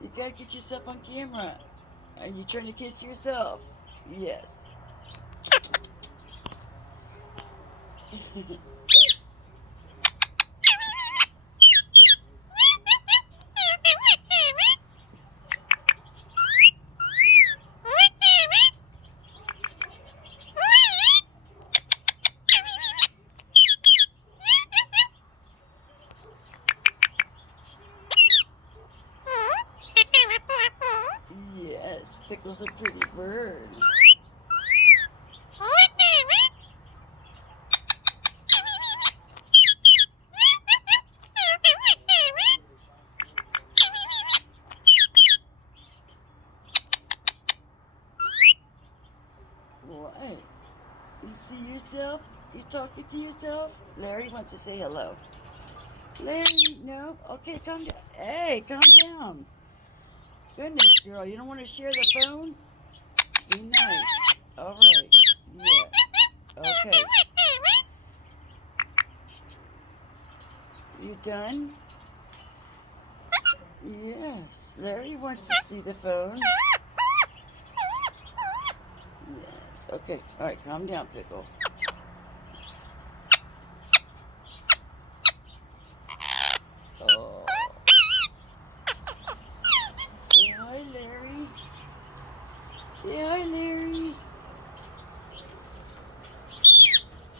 You gotta get yourself on camera. Are you trying to kiss yourself? Yes. Yes, Pickle's a pretty bird. What? You see yourself? You talking to yourself? Larry wants to say hello. Larry, no? Okay, calm down. Hey, calm down. Goodness, girl, you don't want to share the phone? Be nice. All right. Yeah. Okay. You done? Yes. Larry wants to see the phone. Yes. Okay. All right. Calm down, Pickle. Oh. Say hi, Larry. Say hi, Larry.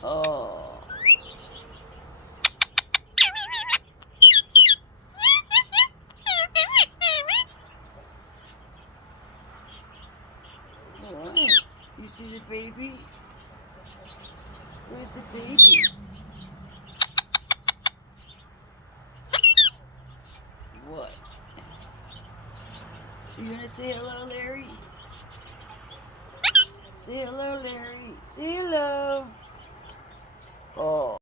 Oh. What? You see the baby? Where's the baby? What? You gonna say hello, Larry? Say hello, Larry. Say hello. Oh.